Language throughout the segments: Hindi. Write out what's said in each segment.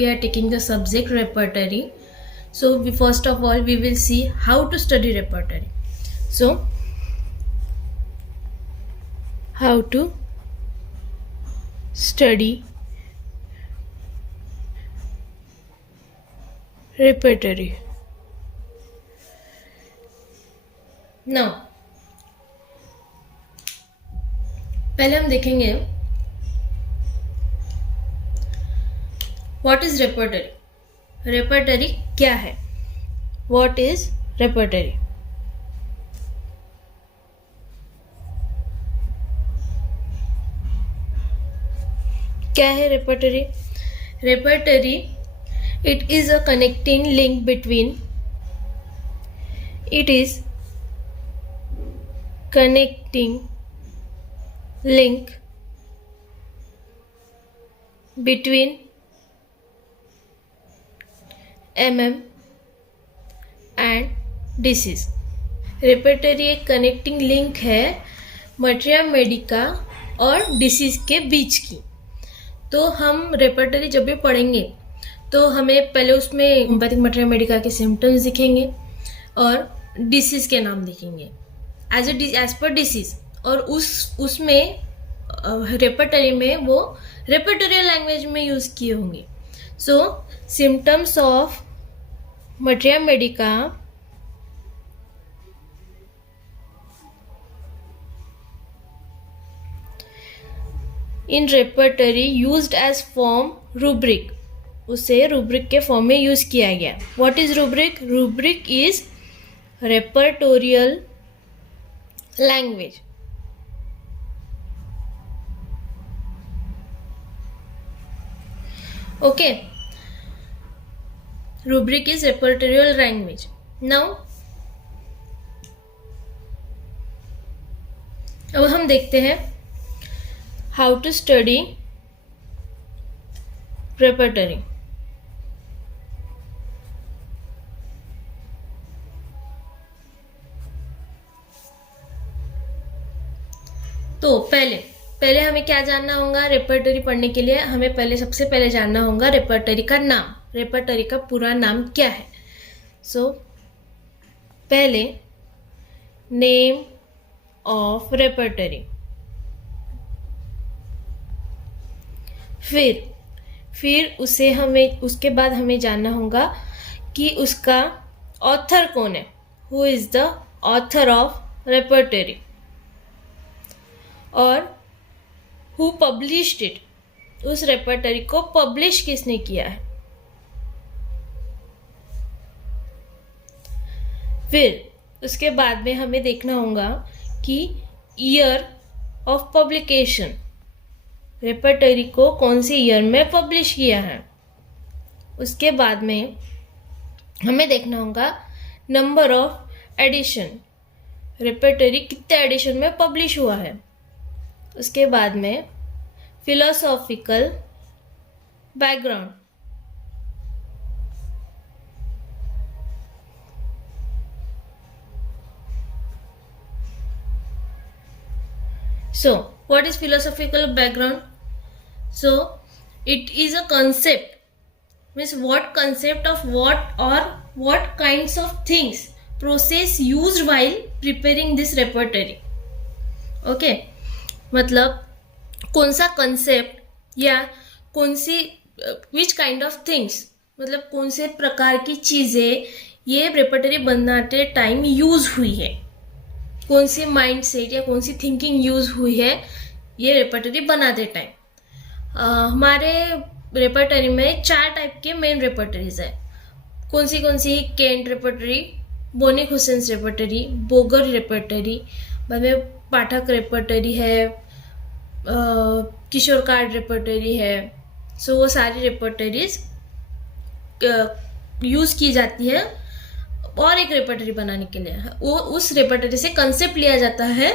we are taking the subject repertory. So first of all we will see how to study repertory. So how to study repertory. Now पहले हम देखेंगे व्हाट इज रेपर्टरी. रेपर्टरी क्या है? What is repertory? क्या है repertory? Repertory it is a connecting link between it is connecting link between MM and disease. Repertory एक कनेक्टिंग लिंक है मटेरिया मेडिका और डिसीज के बीच की. तो हम रेपर्टरी जब भी पढ़ेंगे तो हमें पहले उसमें होम्योपैथिक मटेरिया मेडिका के सिम्टम्स दिखेंगे और डिसीज के नाम दिखेंगे एज पर डिसीज, और उसमें रेपर्टरी में वो रेपर्टोरियल लैंग्वेज में यूज किए होंगे. So symptoms of materia medica in repertory used as form rubric. उसे रूब्रिक के फॉर्म में यूज किया गया. What is rubric? Rubric is repertorial language. Okay, rubric is repertorial language. Now अब हम देखते हैं how to study repertory. तो पहले हमें क्या जानना होगा? रेपर्टरी पढ़ने के लिए हमें सबसे पहले जानना होगा रेपर्टरी का नाम. रेपर्टरी का पूरा नाम क्या है? सो पहले नेम ऑफ रेपर्टरी, फिर उसके बाद हमें जानना होगा कि उसका ऑथर कौन है. Who is the author of repertory और हु पब्लिश्ड इट. उस रेपर्टरी को पब्लिश किसने किया है. फिर उसके बाद में हमें देखना होगा कि ईयर ऑफ पब्लिकेशन, रेपर्टरी को कौन सी ईयर में पब्लिश किया है. उसके बाद में हमें देखना होगा नंबर ऑफ एडिशन, रेपर्टरी कितने एडिशन में पब्लिश हुआ है. उसके बाद में philosophical background, so what is philosophical background? So it is a concept, means what concept of what or what kinds of things process used while preparing this repertory. Okay, मतलब कौन सा कंसेप्ट या कौन सी विच काइंड ऑफ थिंग्स, मतलब कौन से प्रकार की चीज़ें ये रेपर्टरी बनाते टाइम यूज हुई है, कौन सी माइंड सेट या कौन सी थिंकिंग यूज हुई है ये रेपर्टरी बनाते टाइम. हमारे रेपर्टरी में 4 टाइप के मेन रेपर्टरीज है. कौन सी? Kent repertory, Boenninghausen's repertory, Boger repertory, बाद में पाठक रेपर्टरी है, किशोर कार्ड रेपर्टरी है. सो वो सारी रेपर्टरीज यूज की जाती है और एक रेपर्टरी बनाने के लिए. वो उस रेपर्टरी से कंसेप्ट लिया जाता है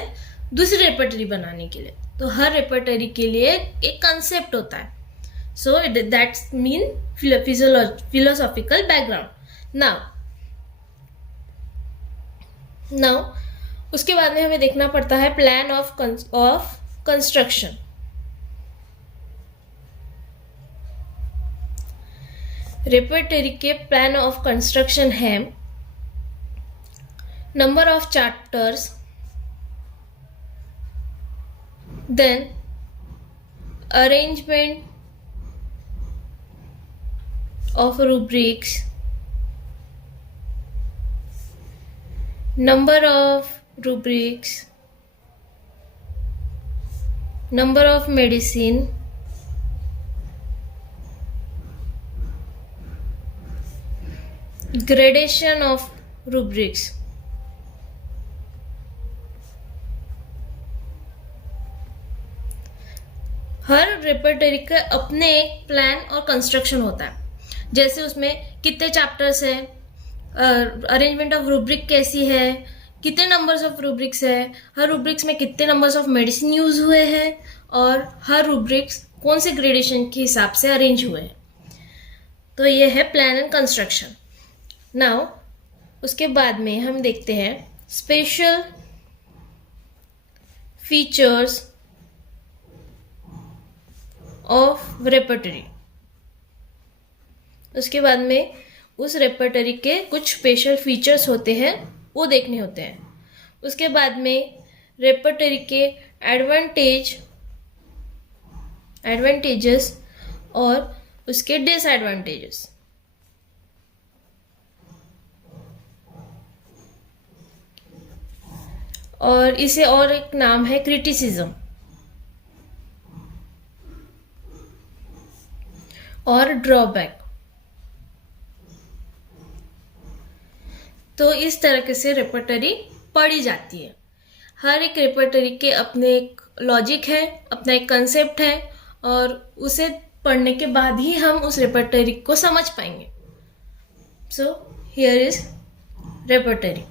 दूसरी रेपर्टरी बनाने के लिए. तो हर रेपर्टरी के लिए एक कंसेप्ट होता है. So that's mean philosophical background. Now उसके बाद में हमें देखना पड़ता है प्लान ऑफ कंस्ट्रक्शन. रेपर्टरी के प्लान ऑफ कंस्ट्रक्शन है number of chapters, then arrangement of rubrics, number of rubrics, number of medicine, gradation of rubrics. Her repertory का अपने एक प्लान और कंस्ट्रक्शन होता है, जैसे उसमें कितने चैप्टर्स है, अरेंजमेंट ऑफ रूब्रिक कैसी है, कितने नंबर्स ऑफ रूब्रिक्स है, हर रूब्रिक्स में कितने नंबर्स ऑफ मेडिसिन यूज हुए हैं, और हर रूब्रिक्स कौन से ग्रेडेशन के हिसाब से अरेंज हुए हैं. तो ये है प्लान एंड कंस्ट्रक्शन. नाउ उसके बाद में हम देखते हैं स्पेशल फीचर्स ऑफ रेपर्टरी. उसके बाद में उस रेपर्टरी के कुछ स्पेशल फीचर्स होते हैं, वो देखने होते हैं. उसके बाद में रेपर्टरी के एडवांटेजेस और उसके डिसएडवांटेजेस. और इसे और एक नाम है क्रिटिसिज्म और ड्रॉबैक. तो इस तरह से रेपर्टरी पढ़ी जाती है. हर एक रेपर्टरी के अपने एक लॉजिक है, अपना एक कंसेप्ट है, और उसे पढ़ने के बाद ही हम उस रेपर्टरी को समझ पाएंगे. So here is repertory.